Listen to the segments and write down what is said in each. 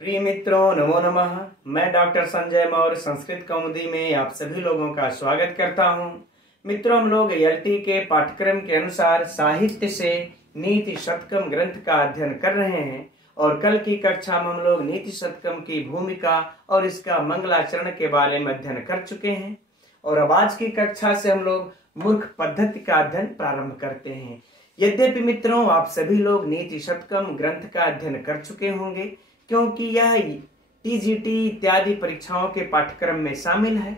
प्रिय मित्रों, नमो नमः। मैं डॉक्टर संजय मौर्य संस्कृत कौमुदी में आप सभी लोगों का स्वागत करता हूं। मित्रों, हम लोग एलटी के पाठ्यक्रम के अनुसार साहित्य से नीति शतकम ग्रंथ का अध्ययन कर रहे हैं और कल की कक्षा में हम लोग नीति शतकम की भूमिका और इसका मंगलाचरण के बारे में अध्ययन कर चुके हैं और अब आज की कक्षा से हम लोग मूर्ख पद्धति का अध्ययन प्रारंभ करते हैं। यद्यपि मित्रों, आप सभी लोग नीति शतकम ग्रंथ का अध्ययन कर चुके होंगे क्योंकि यह टीजीटी इत्यादि परीक्षाओं के पाठ्यक्रम में शामिल है,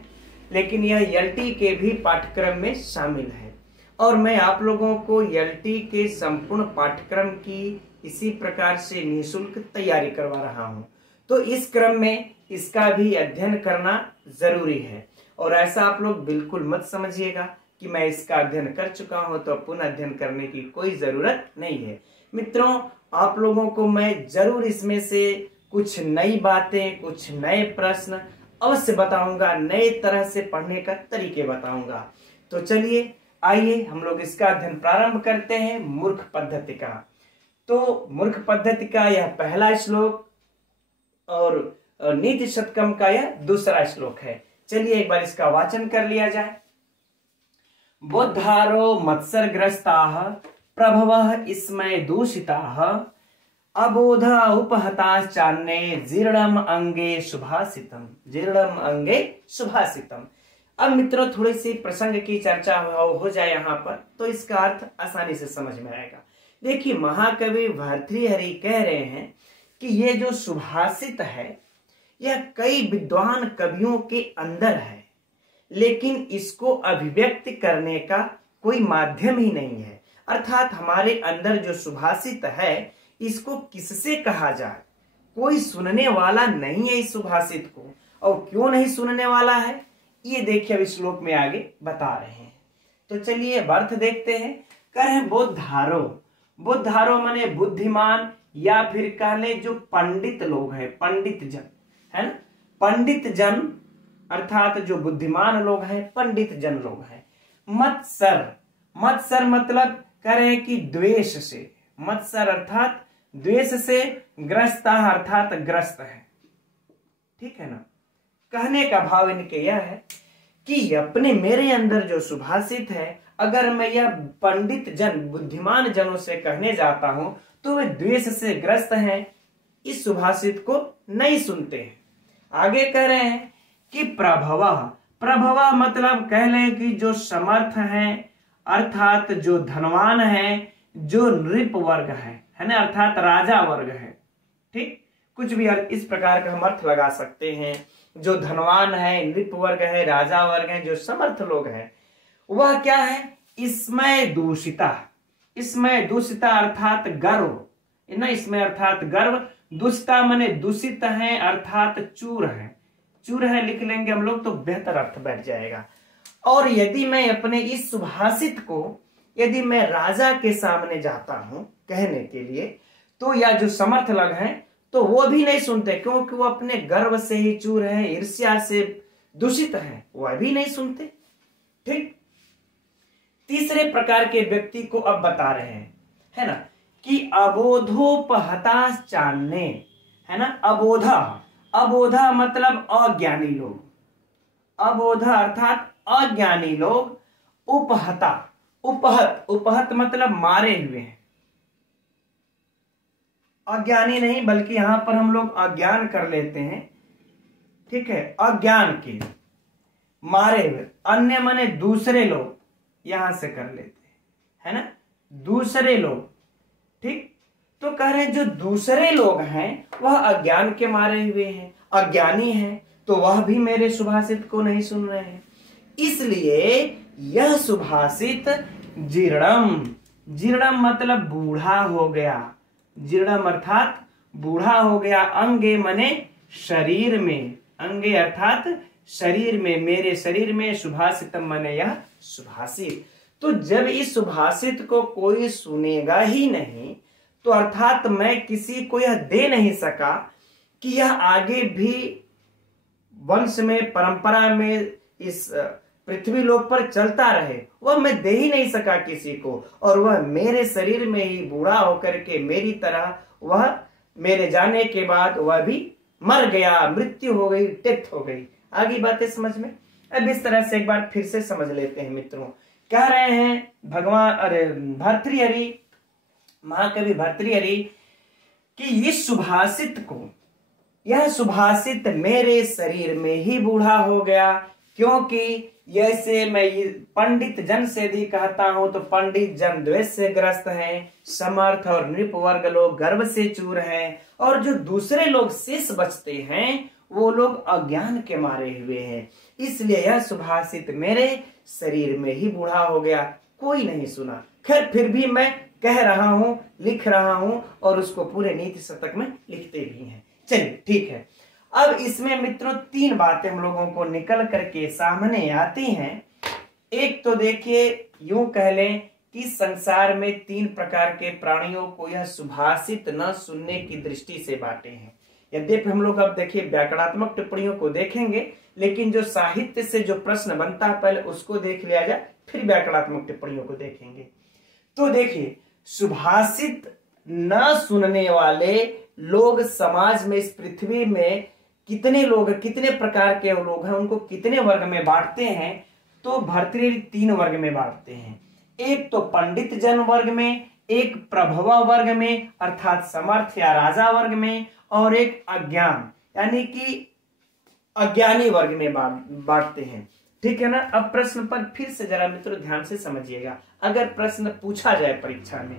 लेकिन यह एलटी के भी पाठ्यक्रम में शामिल है और मैं आप लोगों को एलटी के संपूर्ण पाठ्यक्रम की इसी प्रकार से निःशुल्क तैयारी करवा रहा हूं। तो इस क्रम में इसका भी अध्ययन करना जरूरी है और ऐसा आप लोग बिल्कुल मत समझिएगा कि मैं इसका अध्ययन कर चुका हूं तो पुनः अध्ययन करने की कोई जरूरत नहीं है। मित्रों, आप लोगों को मैं जरूर इसमें से कुछ नई बातें, कुछ नए प्रश्न अवश्य बताऊंगा, नए तरह से पढ़ने का तरीके बताऊंगा। तो चलिए आइए हम लोग इसका अध्ययन प्रारंभ करते हैं मूर्ख पद्धति का। तो मूर्ख पद्धति का यह पहला श्लोक और नीति शतकम का यह दूसरा श्लोक है। चलिए एक बार इसका वाचन कर लिया जाए। बोद्धारो मत्सरग्रस्ताः प्रभवः स्मय दूषिताः अबोध उपहताश्चान्ये जीर्णम अंगे सुभाषितम। जीर्णम अंगे सुभाषितम। अब मित्रों, थोड़ी सी प्रसंग की चर्चा हो जाए यहाँ पर तो इसका अर्थ आसानी से समझ में आएगा। देखिए, महाकवि भर्तृहरि कह रहे हैं कि ये जो सुभाषित है यह कई विद्वान कवियों के अंदर है, लेकिन इसको अभिव्यक्त करने का कोई माध्यम ही नहीं है। अर्थात हमारे अंदर जो सुभाषित है इसको किससे कहा जाए, कोई सुनने वाला नहीं है इस सुभाषित को। और क्यों नहीं सुनने वाला है ये देखिए अब इस श्लोक में आगे बता रहे हैं। तो चलिए अर्थ देखते हैं। कह रहे हैं बोद्धारो। बोद्धारो माने बुद्धिमान या फिर कह ले जो पंडित लोग हैं, पंडित जन है ना। पंडित जन अर्थात जो बुद्धिमान लोग हैं, पंडित जन लोग हैं। मत्सर। मत्सर मतलब कह रहे हैं कि द्वेष से। मत्सर अर्थात द्वेष से। ग्रस्ता अर्थात ग्रस्त है। ठीक है ना। कहने का भाव इनके यह है कि अपने मेरे अंदर जो सुभाषित है, अगर मैं यह पंडित जन बुद्धिमान जनों से कहने जाता हूं तो वे द्वेष से ग्रस्त हैं, इस सुभाषित को नहीं सुनते हैं। आगे कह रहे हैं कि प्रभवा। प्रभवा मतलब कह लें कि जो समर्थ हैं, अर्थात जो धनवान है, जो नृप वर्ग है ना, अर्थात राजा वर्ग है। ठीक, कुछ भी इस प्रकार का हम अर्थ लगा सकते हैं। जो धनवान है, नृप वर्ग है, राजा वर्ग है, जो समर्थ लोग हैं, वह क्या है, इसमय दूषिता। इसमय दूषिता अर्थात गर्व ना, इसमें अर्थात गर्व। दूषिता माने दूषित है अर्थात चूर है। चूर है लिख लेंगे हम लोग तो बेहतर अर्थ बैठ जाएगा। और यदि मैं अपने इस सुभाषित को यदि मैं राजा के सामने जाता हूं कहने के लिए तो या जो समर्थ लोग हैं तो वो भी नहीं सुनते, क्योंकि वो अपने गर्व से ही चूर है, ईर्ष्या से दूषित है, वह भी नहीं सुनते। ठीक। तीसरे प्रकार के व्यक्ति को अब बता रहे हैं है ना कि अबोधोपहताश्चान्ये है ना। अबोधा। अबोधा मतलब अज्ञानी लोग। अबोधा अर्थात अज्ञानी लोग। उपहता। उपहत। उपहत मतलब मारे हुए हैं। अज्ञानी नहीं बल्कि यहां पर हम लोग अज्ञान कर लेते हैं। ठीक है, अज्ञान के मारे हुए। अन्य माने दूसरे लोग, यहां से कर लेते हैं है ना, दूसरे लोग। ठीक। तो कह रहे हैं जो दूसरे लोग हैं वह अज्ञान के मारे हुए हैं, अज्ञानी हैं, तो वह भी मेरे सुभाषित को नहीं सुन रहे हैं। इसलिए यह सुभाषित जीर्णम। जीर्णम मतलब बूढ़ा हो गया। जीर्णम अर्थात बूढ़ा हो गया। अंगे मने शरीर में। अंगे अर्थात शरीर में, मेरे शरीर में। सुभाषितम मने यह सुभाषित। तो जब इस सुभाषित को कोई सुनेगा ही नहीं तो अर्थात मैं किसी को यह दे नहीं सका कि यह आगे भी वंश में, परंपरा में, इस पृथ्वी लोक पर चलता रहे, वह मैं दे ही नहीं सका किसी को। और वह मेरे शरीर में ही बूढ़ा होकर के मेरी तरह वह मेरे जाने के बाद वह भी मर गया, मृत्यु हो गई, डेथ हो गई। आगे बातें समझ में। अब इस तरह से एक बार फिर से समझ लेते हैं मित्रों। कह रहे हैं भगवान अरे भर्तृहरि, महाकवि भर्तृहरि कि इस सुभाषित को, यह सुभाषित मेरे शरीर में ही बूढ़ा हो गया, क्योंकि जैसे मैं पंडित जन से भी कहता हूं तो पंडित जन द्वेष से ग्रस्त हैं, समर्थ और नृप वर्ग लोग गर्व से चूर हैं, और जो दूसरे लोग शेष बचते हैं वो लोग अज्ञान के मारे हुए हैं। इसलिए यह सुभाषित मेरे शरीर में ही बूढ़ा हो गया, कोई नहीं सुना। खैर फिर भी मैं कह रहा हूं, लिख रहा हूं, और उसको पूरे नीति शतक में लिखते भी हैं। चलिए ठीक है। अब इसमें मित्रों तीन बातें हम लोगों को निकल करके सामने आती हैं। एक तो देखिए यूं कह लें कि संसार में तीन प्रकार के प्राणियों को यह सुभाषित न सुनने की दृष्टि से बांटे हैं। यद्यपि हम लोग अब देखिए व्याकरणात्मक टिप्पणियों को देखेंगे, लेकिन जो साहित्य से जो प्रश्न बनता है पहले उसको देख लिया जाए, फिर व्याकरणात्मक टिप्पणियों को देखेंगे। तो देखिए सुभाषित न सुनने वाले लोग समाज में, इस पृथ्वी में कितने लोग, कितने प्रकार के लोग हैं, उनको कितने वर्ग में बांटते हैं? तो भर्तृहरि तीन वर्ग में बांटते हैं। एक तो पंडित जन वर्ग में, एक प्रभवा वर्ग में अर्थात समर्थ या राजा वर्ग में, और एक अज्ञान यानी कि अज्ञानी वर्ग में बांटते हैं। ठीक है ना। अब प्रश्न पर फिर से जरा मित्रों ध्यान से समझिएगा। अगर प्रश्न पूछा जाए परीक्षा में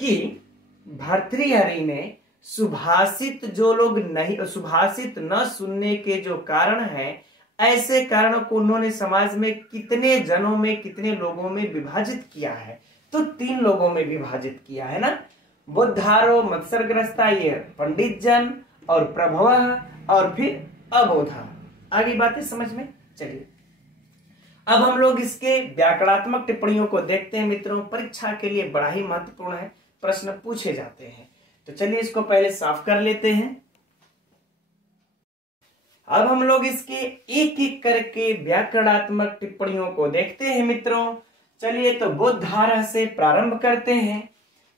कि भर्तृहरि ने सुभाषित जो लोग नहीं, सुभाषित न सुनने के जो कारण है, ऐसे कारणों को उन्होंने समाज में कितने जनों में, कितने लोगों में विभाजित किया है? तो तीन लोगों में विभाजित किया है ना। बुद्धारो मत्सरग्रस्ता ये पंडित जन, और प्रभवा, और फिर अबोधा। आगे बातें समझ में। चलिए अब हम लोग इसके व्याकरणात्मक टिप्पणियों को देखते हैं मित्रों। परीक्षा के लिए बड़ा ही महत्वपूर्ण है, प्रश्न पूछे जाते हैं। तो चलिए इसको पहले साफ कर लेते हैं। अब हम लोग इसके एक एक करके व्याकरणात्मक टिप्पणियों को देखते हैं मित्रों। चलिए तो बुद्धधारा से प्रारंभ करते हैं।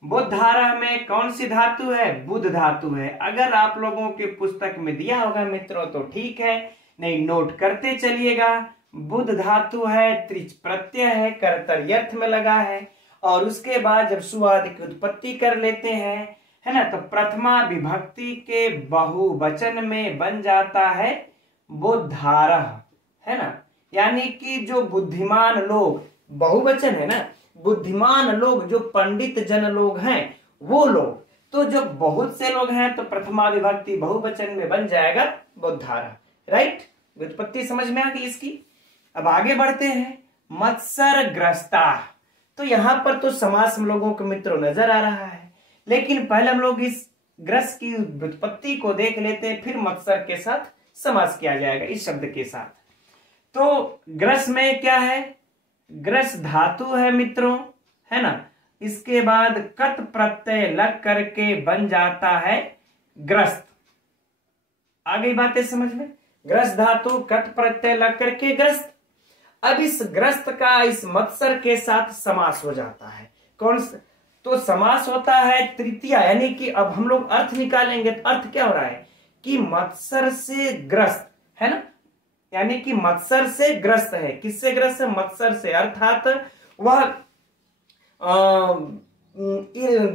बुद्धधारा में कौन सी धातु है? बुध धातु है। अगर आप लोगों के पुस्तक में दिया होगा मित्रों तो ठीक है, नहीं नोट करते चलिएगा। बुध धातु है, त्रिच प्रत्यय है, कर्तरी अर्थ में लगा है, और उसके बाद जब सुआदि की उत्पत्ति कर लेते हैं, है ना, तो प्रथमा विभक्ति के बहुवचन में बन जाता है बुद्धारा, है ना। यानी कि जो बुद्धिमान लोग, बहुवचन है ना, बुद्धिमान लोग जो पंडित जन लोग हैं वो लोग, तो जब बहुत से लोग हैं तो प्रथमा विभक्ति बहुवचन में बन जाएगा बुद्धारा। राइट, व्युत्पत्ति समझ में आ गई इसकी। अब आगे बढ़ते हैं। मत्सर ग्रस्ता, तो यहां पर तो समास हम लोगों को मित्रों नजर आ रहा है, लेकिन पहले हम लोग इस ग्रस की व्युत्पत्ति को देख लेते हैं, फिर मत्सर के साथ समास किया जाएगा इस शब्द के साथ। तो ग्रस में क्या है? ग्रस धातु है मित्रों, है ना। इसके बाद कत प्रत्यय लग करके बन जाता है ग्रस्त। आ गई बातें समझ में। ग्रस्त धातु कत प्रत्यय लग करके ग्रस्त। अब इस ग्रस्त का इस मत्सर के साथ समास हो जाता है। कौन सा? तो समास होता है तृतीया, यानी कि अब हम लोग अर्थ निकालेंगे तो अर्थ क्या हो रहा है कि मत्सर से ग्रस्त, है ना, यानी कि मत्सर से ग्रस्त है। किससे ग्रस्त है? मत्सर से, अर्थात वह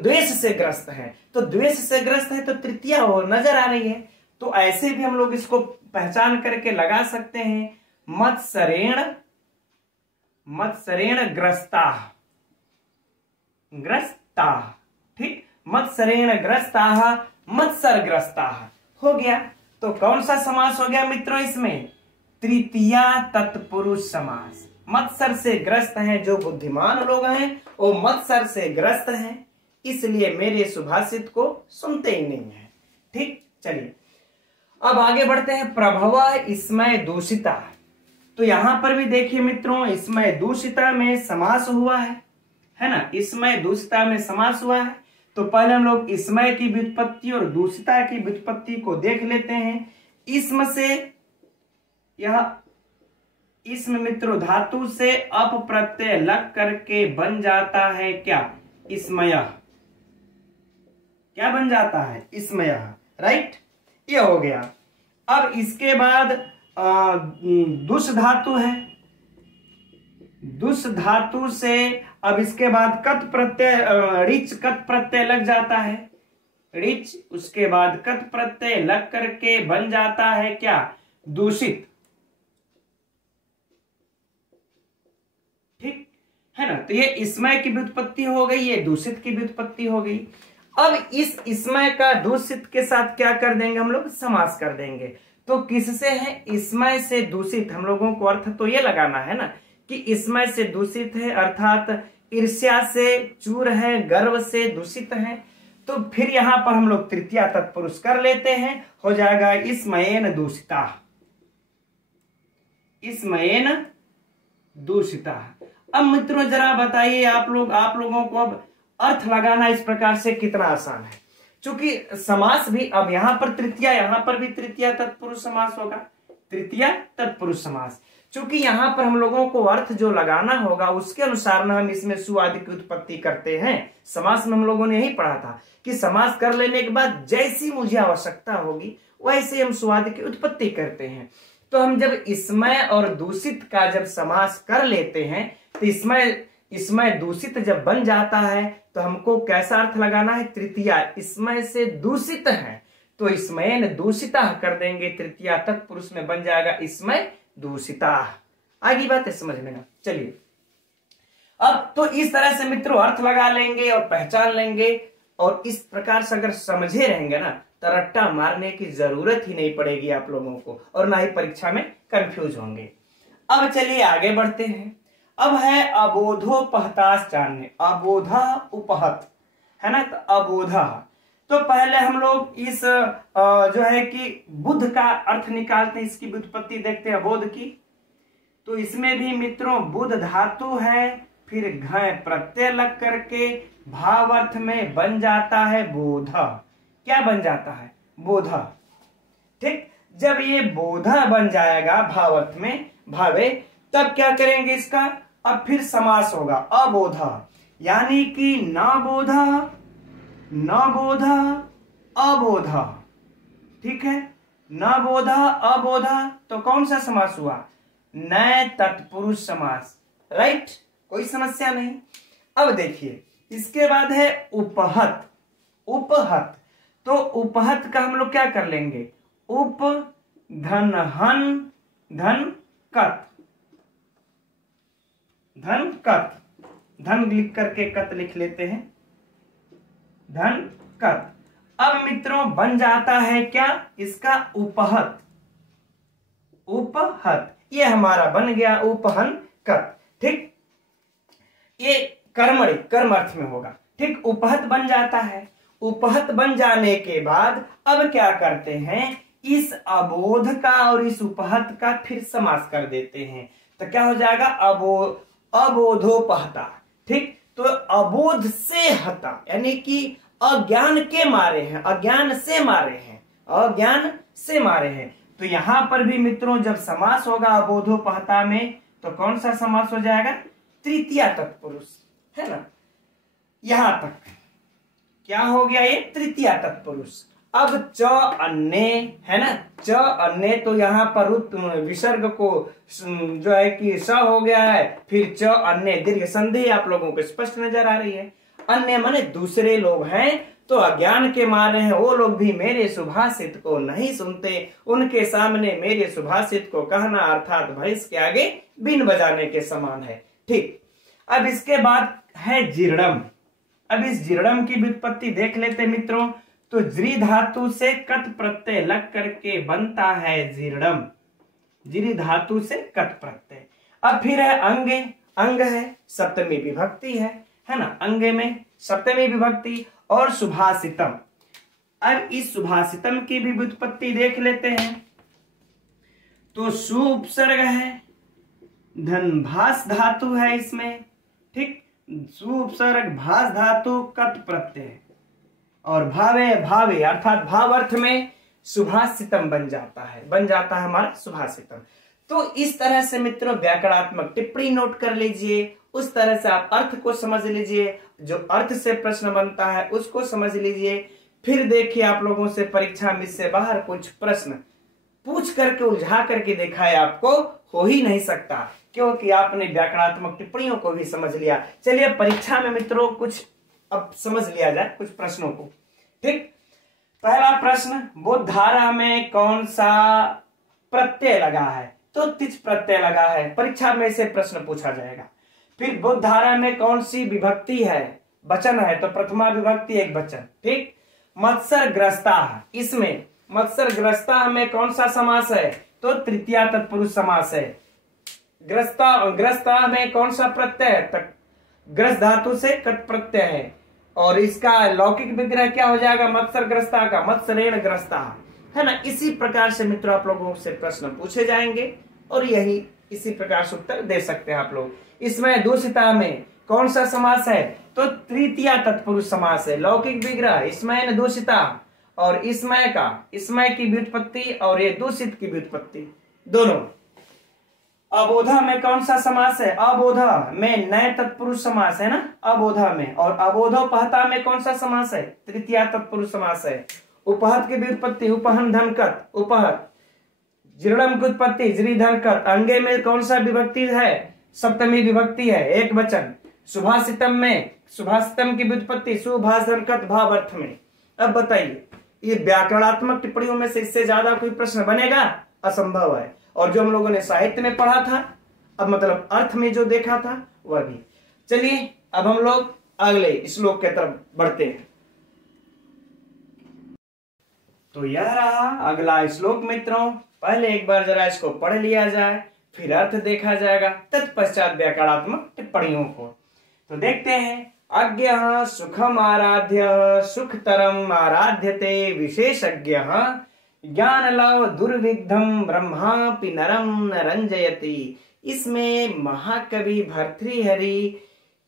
द्वेष से ग्रस्त है। तो द्वेष से ग्रस्त है तो तृतीया हो नजर आ रही है। तो ऐसे भी हम लोग इसको पहचान करके लगा सकते हैं, मत्सरेण, मत्सरेण ग्रस्ता, ग्रस्ता, ठीक, मत्सरेण ग्रस्ता, मत्सर ग्रस्ता हो गया। तो कौन सा समास हो गया मित्रों इसमें? तृतीया तत्पुरुष समास। मत्सर से ग्रस्त हैं जो बुद्धिमान लोग हैं, वो मत्सर से ग्रस्त हैं, इसलिए मेरे सुभाषित को सुनते ही नहीं है। ठीक, चलिए अब आगे बढ़ते हैं। प्रभवा इसमय दूषिता, तो यहां पर भी देखिए मित्रों इसमय दूषिता में समास हुआ है ना। इसमय दूषिता में समास हुआ है। तो पहले हम लोग इसमय की व्युत्पत्ति और दूषिता की व्युत्पत्ति को देख लेते हैं। इसम से यह इसम मित्रों धातु से अप प्रत्यय लग करके बन जाता है क्या? इसमय। क्या बन जाता है, इसमयः, राइट, ये हो गया। अब इसके बाद दुष धातु है, दुष धातु से अब इसके बाद कत प्रत्यय, ऋच कत प्रत्यय लग जाता है, ऋच, उसके बाद कत प्रत्यय लग करके बन जाता है क्या, दूषित, ठीक है ना। तो ये इसमय की व्युत्पत्ति हो गई, ये दूषित की व्युत्पत्ति हो गई। अब इस इसमय का दूषित के साथ क्या कर देंगे हम लोग, समास कर देंगे। तो किससे है, इसमय से दूषित, हम लोगों को अर्थ तो ये लगाना है ना कि इसमय से दूषित है, अर्थात ईर्ष्या से चूर है, गर्व से दूषित है। तो फिर यहां पर हम लोग तृतीया तत्पुरुष कर लेते हैं, हो जाएगा इसमयेन दूषिता, इसमयेन दूषिता। अब मित्रों जरा बताइए आप लोगों को अब अर्थ लगाना इस प्रकार से कितना आसान है। क्योंकि समास भी अब यहां पर तृतीया, यहां पर भी तृतीया तत्पुरुष समास होगा, तृतीया तत्पुरुष समास। क्योंकि यहां पर हम लोगों को अर्थ जो लगाना होगा उसके अनुसार ना हम इसमें सु आदि की उत्पत्ति करते हैं। समास में हम लोगों ने यही पढ़ा था कि समास कर लेने के बाद जैसी मुझे आवश्यकता होगी वैसे हम सु आदि की उत्पत्ति करते हैं। तो हम जब इसमय और दूषित का जब समास कर लेते हैं तो इसमय दूषित जब बन जाता है तो हमको कैसा अर्थ लगाना है, तृतीया, इसमय से दूषित है तो इसमयेन दूषिता कर देंगे, तृतीया तत्पुरुष में बन जाएगा इसमय दूषिता। आगे बात है समझने का। चलिए अब तो इस तरह से मित्रों अर्थ लगा लेंगे और पहचान लेंगे, और इस प्रकार से अगर समझे रहेंगे ना तो रट्टा मारने की जरूरत ही नहीं पड़ेगी आप लोगों को, और ना ही परीक्षा में कंफ्यूज होंगे। अब चलिए आगे बढ़ते हैं। अब है अबोधोपहताश्चान्य, अबोधा उपहत है ना, तो अबोधा। तो पहले हम लोग इस जो है कि बुध का अर्थ निकालते हैं, इसकी व्युत्पत्ति देखते हैं अबोध की। तो इसमें भी मित्रों बुध धातु है, फिर घ प्रत्यय लग करके भाव अर्थ में बन जाता है बोधा। क्या बन जाता है, बोधा, ठीक। जब ये बोधा बन जाएगा भाव अर्थ में भावे, तब क्या करेंगे इसका, अब फिर समास होगा अबोधा, यानी कि न बोधा, न बोधा, अबोधा, ठीक है, न बोधा अबोधा। तो कौन सा समास हुआ, नए तत्पुरुष समास, राइट, कोई समस्या नहीं। अब देखिए इसके बाद है उपहत, उपहत। तो उपहत का हम लोग क्या कर लेंगे, उप धन हन धन कत, धन कत, धन लिख करके कत लिख लेते हैं, धन कत। अब मित्रों बन जाता है क्या, इसका उपहत, उपहत, ये हमारा बन गया उपहन कत, ठीक। ये कर्मणि कर्म अर्थ में होगा, ठीक। उपहत बन जाता है। उपहत बन जाने के बाद अब क्या करते हैं, इस अबोध का और इस उपहत का फिर समास कर देते हैं। तो क्या हो जाएगा, अबोधोपहता, ठीक। तो अबोध से हता, यानी कि अज्ञान के मारे हैं, अज्ञान से मारे हैं, अज्ञान से मारे हैं। तो यहां पर भी मित्रों जब समास होगा अबोधोपहता में तो कौन सा समास हो जाएगा, तृतीया तत्पुरुष, है ना। यहां तक क्या हो गया, ये तृतीया तत्पुरुष। अब च अन्य है ना, च अन्य, तो यहाँ पर विसर्ग को जो है कि स हो गया है, फिर च अन्य दीर्घ संधि आप लोगों को स्पष्ट नजर आ रही है। अन्य माने दूसरे लोग हैं, तो अज्ञान के मारे हैं, वो लोग भी मेरे सुभाषित को नहीं सुनते, उनके सामने मेरे सुभाषित को कहना अर्थात भैंस के आगे बीन बजाने के समान है, ठीक। अब इसके बाद है जीर्णम। अब इस जीर्णम की व्युत्पत्ति देख लेते मित्रों। तो ज्री धातु से कत प्रत्यय लग करके बनता है जीर्णम, ज्री धातु से कत प्रत्यय। अब फिर है अंगे, अंग है, सप्तमी विभक्ति है ना, अंगे में सप्तमी विभक्ति, और सुभाषितम। अब इस सुभाषितम की भी व्युत्पत्ति देख लेते हैं। तो सु उपसर्ग है, धनभास धातु है इसमें, ठीक। सु उपसर्ग भास धातु कट प्रत्यय, और भावे भावे अर्थात भाव अर्थ में सुभाषितम बन जाता है हमारा सुभाषितम। तो इस तरह से मित्रों व्याकरणात्मक टिप्पणी नोट कर लीजिए, उस तरह से आप अर्थ को समझ लीजिए, जो अर्थ से प्रश्न बनता है उसको समझ लीजिए। फिर देखिए आप लोगों से परीक्षा में इससे बाहर कुछ प्रश्न पूछ करके उलझा करके देखा है आपको, हो ही नहीं सकता, क्योंकि आपने व्याकरणात्मक टिप्पणियों को भी समझ लिया। चलिए परीक्षा में मित्रों कुछ अब समझ लिया जाए कुछ प्रश्नों को। ठीक, पहला प्रश्न, बोधधारा में कौन सा प्रत्यय लगा है? तो तिच प्रत्यय लगा है, परीक्षा में से प्रश्न पूछा जाएगा। फिर बोधधारा में कौन सी विभक्ति है? वचन है, तो प्रथमा विभक्ति एक वचन। ठीक, मत्सर ग्रस्ता, इसमें मत्सर ग्रस्ता में कौन सा समास है? तो तृतीया तत्पुरुष समास है। ग्रस्ता में कौन सा प्रत्यय है? तक ग्रस्त धातु से कट प्रत्यय है, और इसका लौकिक विग्रह क्या हो जाएगा? मत्सर ग्रस्ता का मत्सरेण ग्रस्ता, है ना। इसी प्रकार से मित्रों आप लोगों से प्रश्न पूछे जाएंगे और यही इसी प्रकार से उत्तर दे सकते हैं आप लोग। इसमें दूषिता में कौन सा समास है? तो तृतीया तत्पुरुष समास है। लौकिक विग्रह इसमें दूषिता और इसमय का, इसमय की व्युत्पत्ति और ये दूषित की व्युत्पत्ति दोनों। अबोधा में कौन सा समास है? अबोधा में नए तत्पुरुष समास है ना, अबोधा में। और अबोधोपहता में कौन सा समास है? तृतीया तत्पुरुष समास है। उपहत की व्युत्पत्ति उपहन धनकत, उपहत। जीर्णम की उत्पत्ति जृ धनकत। अंगे में कौन सा विभक्ति है? सप्तमी विभक्ति है, एक वचन। सुभाषितम में सुभाषितम की व्युत्पत्ति सुभाष धनकत भाव अर्थ में। अब बताइए ये व्याकरणात्मक टिप्पणियों में से इससे ज्यादा कोई प्रश्न बनेगा? असंभव है। और जो हम लोगों ने साहित्य में पढ़ा था, अब मतलब अर्थ में जो देखा था वह भी। चलिए अब हम लोग अगले श्लोक के तरफ बढ़ते हैं। तो यह रहा अगला श्लोक मित्रों। पहले एक बार जरा इसको पढ़ लिया जाए, फिर अर्थ देखा जाएगा, तत्पश्चात व्याकरणात्मक टिप्पणियों को। तो देखते हैं। अज्ञः सुखम आराध्य सुखतरम आराध्यते विशेषज्ञ ज्ञान लव दुर्विग्धम ब्रह्मापि नरम न रंजयति। इसमें महाकवि भर्तृहरि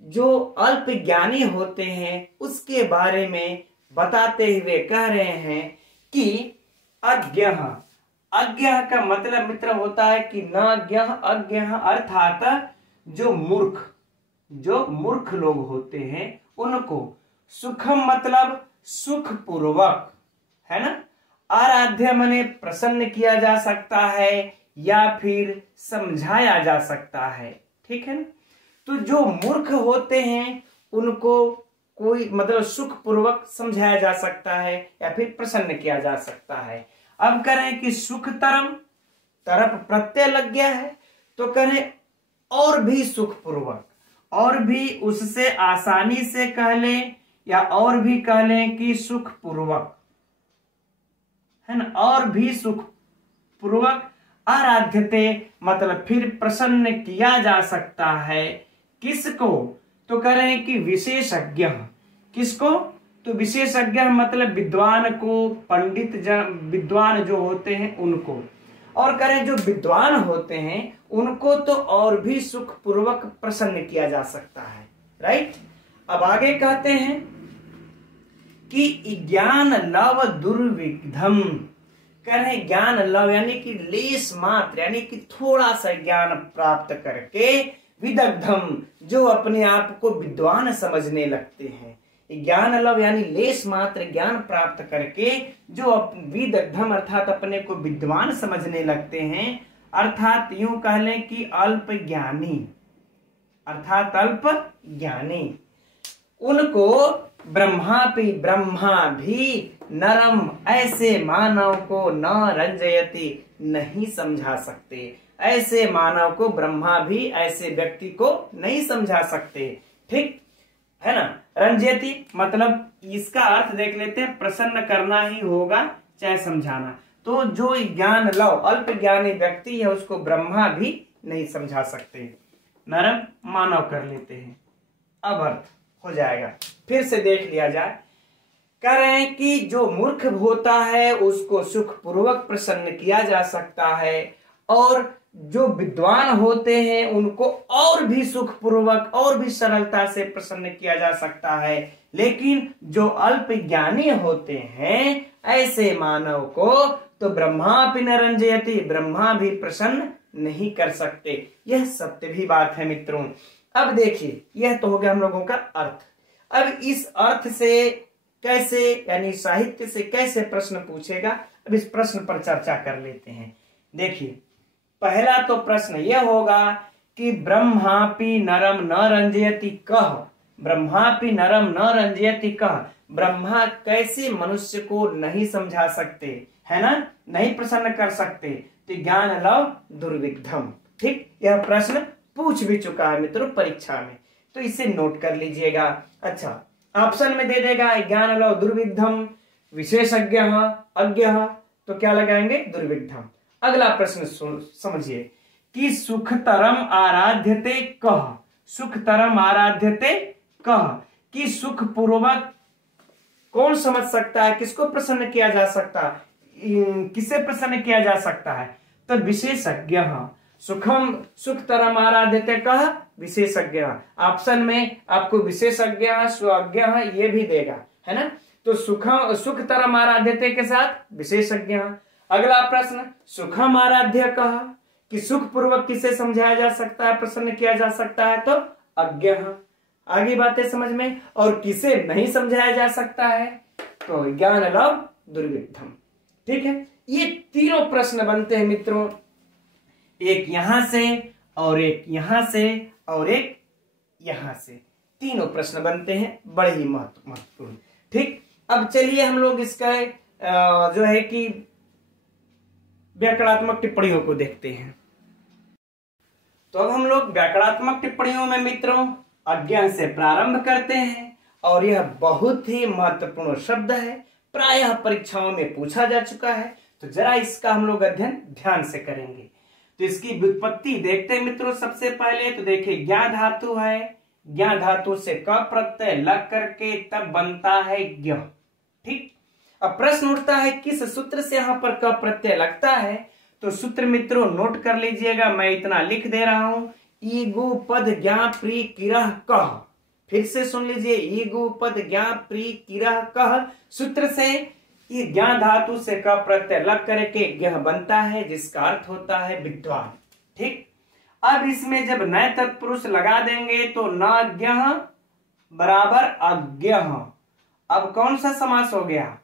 जो अल्प ज्ञानी होते हैं उसके बारे में बताते हुए कह रहे हैं कि अज्ञः, अज्ञः का मतलब मित्र होता है कि न ज्ञः अज्ञः, अर्थात जो मूर्ख लोग होते हैं उनको, सुखम मतलब सुख पूर्वक, है ना। आराध्य माने प्रसन्न किया जा सकता है या फिर समझाया जा सकता है, ठीक है ना। तो जो मूर्ख होते हैं उनको कोई मतलब सुख पूर्वक समझाया जा सकता है या फिर प्रसन्न किया जा सकता है। अब करें कि सुख तरम, तरफ प्रत्यय लग गया है तो करें और भी सुख पूर्वक, और भी उससे आसानी से कह लें या और भी कह लें कि सुख पूर्वक, है ना, और भी सुख पूर्वक। आराध्यते मतलब फिर प्रसन्न किया जा सकता है। किसको? तो करें कि विशेषज्ञ। किसको? तो विशेषज्ञ मतलब विद्वान को, पंडित विद्वान जो होते हैं उनको। और करें जो विद्वान होते हैं उनको तो और भी सुख पूर्वक प्रसन्न किया जा सकता है, राइट। अब आगे कहते हैं कि ज्ञान लव दुर्विग्धम, करें ज्ञान लव यानी कि लेस मात्र यानी कि थोड़ा सा ज्ञान प्राप्त करके, विदग्धम जो अपने आप को विद्वान समझने लगते हैं। ज्ञान लव यानी लेस मात्र ज्ञान प्राप्त करके जो विदग्धम अर्थात अपने को विद्वान समझने लगते हैं, अर्थात यूं कह लें कि अल्प ज्ञानी, अर्थात अल्प ज्ञानी, उनको ब्रह्मा भी नरम ऐसे मानव को न रंजयति नहीं समझा सकते। ऐसे मानव को ब्रह्मा भी ऐसे व्यक्ति को नहीं समझा सकते, ठीक है ना। रंजयति मतलब इसका अर्थ देख लेते हैं, प्रसन्न करना ही होगा चाहे समझाना। तो जो ज्ञान लव अल्प ज्ञानी व्यक्ति है उसको ब्रह्मा भी नहीं समझा सकते, नरम मानव कर लेते हैं। अब अर्थ हो जाएगा, फिर से देख लिया जाए। कह रहे हैं कि जो मूर्ख होता है उसको सुख पूर्वक प्रसन्न किया जा सकता है, और जो विद्वान होते हैं उनको और भी सुख पूर्वक और भी सरलता से प्रसन्न किया जा सकता है। लेकिन जो अल्प ज्ञानी होते हैं ऐसे मानव को तो ब्रह्मापि न रंजयति, ब्रह्मा भी प्रसन्न नहीं कर सकते। यह सत्य भी बात है मित्रों। अब देखिए यह तो हो गया हम लोगों का अर्थ। अब इस अर्थ से कैसे, यानी साहित्य से कैसे प्रश्न पूछेगा, अब इस प्रश्न पर चर्चा कर लेते हैं। देखिए, पहला तो प्रश्न यह होगा कि ब्रह्मापि नरम न रंजयति कह, ब्रह्मापि नरम न रंजयति कह, ब्रह्मा कैसे मनुष्य को नहीं समझा सकते, है ना, नहीं प्रसन्न कर सकते, तो ज्ञान लव दुर्विघ्नम। ठीक, यह प्रश्न पूछ भी चुका है मित्रों परीक्षा में, तो इसे नोट कर लीजिएगा। अच्छा, ऑप्शन में दे देगा ज्ञान लव दुर्विघ्नम, विशेषज्ञ, अज्ञ, तो क्या लगाएंगे, दुर्विघ्नम। अगला प्रश्न समझिए कि सुखतरम आराध्यते कह, सुखतरम आराध्यते कह, कि सुख पूर्वक कौन समझ सकता है, किसको प्रसन्न किया जा सकता है, किसे प्रसन्न किया जा सकता है, तो विशेषज्ञ। सुखम सुखतरम आराध्यते कह विशेषज्ञ, ऑप्शन में आपको विशेषज्ञ स्वज्ञ ये भी देगा, है ना, तो सुखतरम आराध्यते के साथ विशेषज्ञ। अगला प्रश्न सुखम आराध्य कह, कि सुख पूर्वक किसे समझाया जा सकता है, प्रसन्न किया जा सकता है, तो अज्ञ। आगे बातें समझ में, और किसे नहीं समझाया जा सकता है, तो ज्ञान लव दुर्विघ्नम। ठीक है, ये तीनों प्रश्न बनते हैं मित्रों, एक यहां से और एक यहां से और एक यहां से, तीनों प्रश्न बनते हैं, बड़े ही महत्वपूर्ण। ठीक, अब चलिए हम लोग इसका जो है कि व्याकरणात्मक टिप्पणियों को देखते हैं। तो अब हम लोग व्याकरणात्मक टिप्पणियों में मित्रों अज्ञा से प्रारंभ करते हैं, और यह बहुत ही महत्वपूर्ण शब्द है, प्रायः परीक्षाओं में पूछा जा चुका है, तो जरा इसका हम लोग अध्ययन ध्यान से करेंगे। तो इसकी व्युत्पत्ति देखते हैं मित्रों। सबसे पहले तो देखिए, ज्ञा धातु है, ज्ञा धातु से क प्रत्यय लग करके तब बनता है ज्ञ। ठीक, अब प्रश्न उठता है किस सूत्र से यहाँ पर क प्रत्यय लगता है, तो सूत्र मित्रों नोट कर लीजिएगा, मैं इतना लिख दे रहा हूं, ईगु पद ज्ञा प्री किरह कह। फिर से सुन लीजिए, ईगु पद ज्ञा प्री किरह कह, सूत्र से ये ज्ञा धातु से क प्रत्यय लग करके ज्ञ बनता है, जिसका अर्थ होता है विद्वान। ठीक, अब इसमें जब नए तत्पुरुष लगा देंगे तो न ज्ञ बराबर अज्ञ। अब कौन सा समास हो गया,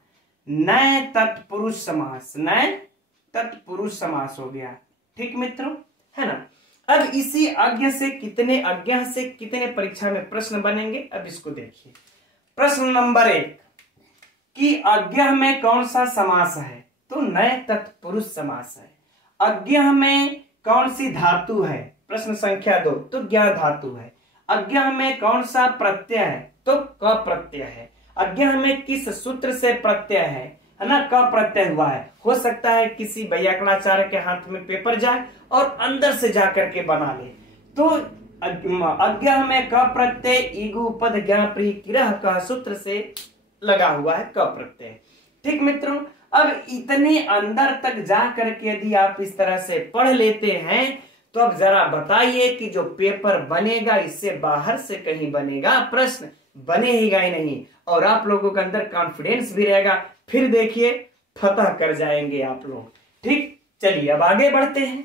नए तत्पुरुष समास, नए तत्पुरुष समास हो गया। ठीक मित्रों, है ना। अब इसी अज्ञ से कितने परीक्षा में प्रश्न बनेंगे, अब इसको देखिए। प्रश्न नंबर 1 कि अज्ञ में कौन सा समास है, तो नए तत्पुरुष समास है। अज्ञ में कौन सी धातु है, प्रश्न संख्या 2, तो ज्ञा धातु है। अज्ञ में कौन सा प्रत्यय है, तो क प्रत्यय है। अज्ञ में किस सूत्र से प्रत्यय है ना, क प्रत्यय हुआ है। हो सकता है किसी व्याकरणाचार्य के हाथ में पेपर जाए और अंदर से जाकर के बना ले, तो अज्ञ में क प्रत्यय ईगु पद ज्ञा प्री किरह का सूत्र से लगा हुआ है क प्रत्यय। ठीक मित्रों, अब इतने अंदर तक जा करके यदि आप इस तरह से पढ़ लेते हैं, तो अब जरा बताइए कि जो पेपर बनेगा इससे बाहर से कहीं बनेगा प्रश्न, बनेगा ही नहीं, और आप लोगों के अंदर कॉन्फिडेंस भी रहेगा, फिर देखिए फतह कर जाएंगे आप लोग। ठीक, चलिए अब आगे बढ़ते हैं।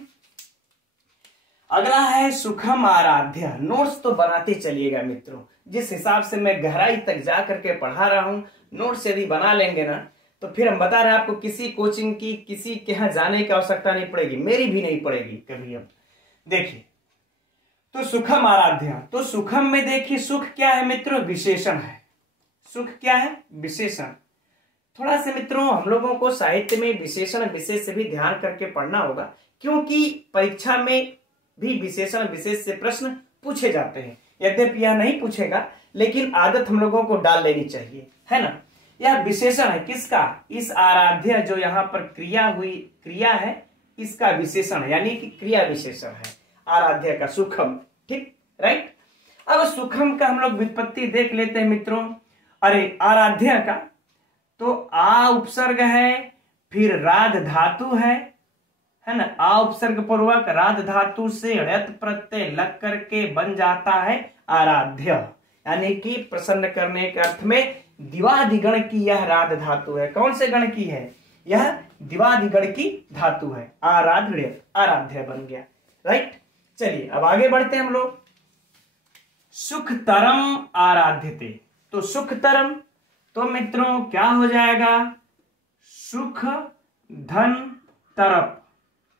अगला है सुखम आराध्य। नोट्स तो बनाते चलिएगा मित्रों, जिस हिसाब से मैं गहराई तक जा करके पढ़ा रहा हूं, नोट्स यदि बना लेंगे ना, तो फिर हम बता रहे हैं आपको किसी कोचिंग की, किसी के यहाँ जाने की आवश्यकता नहीं पड़ेगी, मेरी भी नहीं पड़ेगी कभी। अब देखिए, तो सुखम आराध्य, तो सुखम में देखिए सुख क्या है मित्रों, विशेषण है। सुख क्या है, विशेषण। थोड़ा से मित्रों हम लोगों को साहित्य में विशेषण विशेष से भी ध्यान करके पढ़ना होगा, क्योंकि परीक्षा में भी विशेषण विशेष से प्रश्न पूछे जाते हैं। यद्यपि यह नहीं पूछेगा, लेकिन आदत हम लोगों को डाल लेनी चाहिए, है ना। यह विशेषण है किसका, इस आराध्य जो यहाँ पर क्रिया है, इसका विशेषण है, यानी कि क्रिया विशेषण है आराध्य का, सुखम। ठीक, राइट। अब सुखम का हम लोग व्युत्पत्ति देख लेते हैं मित्रों। अरे आराध्य का तो आ उपसर्ग है, फिर राध धातु है ना, आ उपसर्ग पूर्वक राध धातु से णयत प्रत्यय लग करके बन जाता है आराध्य, यानी कि प्रसन्न करने के अर्थ में दिवादिगण की यह राध धातु है। कौन से गण की है, यह दिवादिगण की धातु है, आराध्य, आराध्य बन गया। राइट, चलिए अब आगे बढ़ते हैं हम लोग। सुखतरम आराध्यते, तो सुखतरम, तो मित्रों क्या हो जाएगा, सुख धन तरप,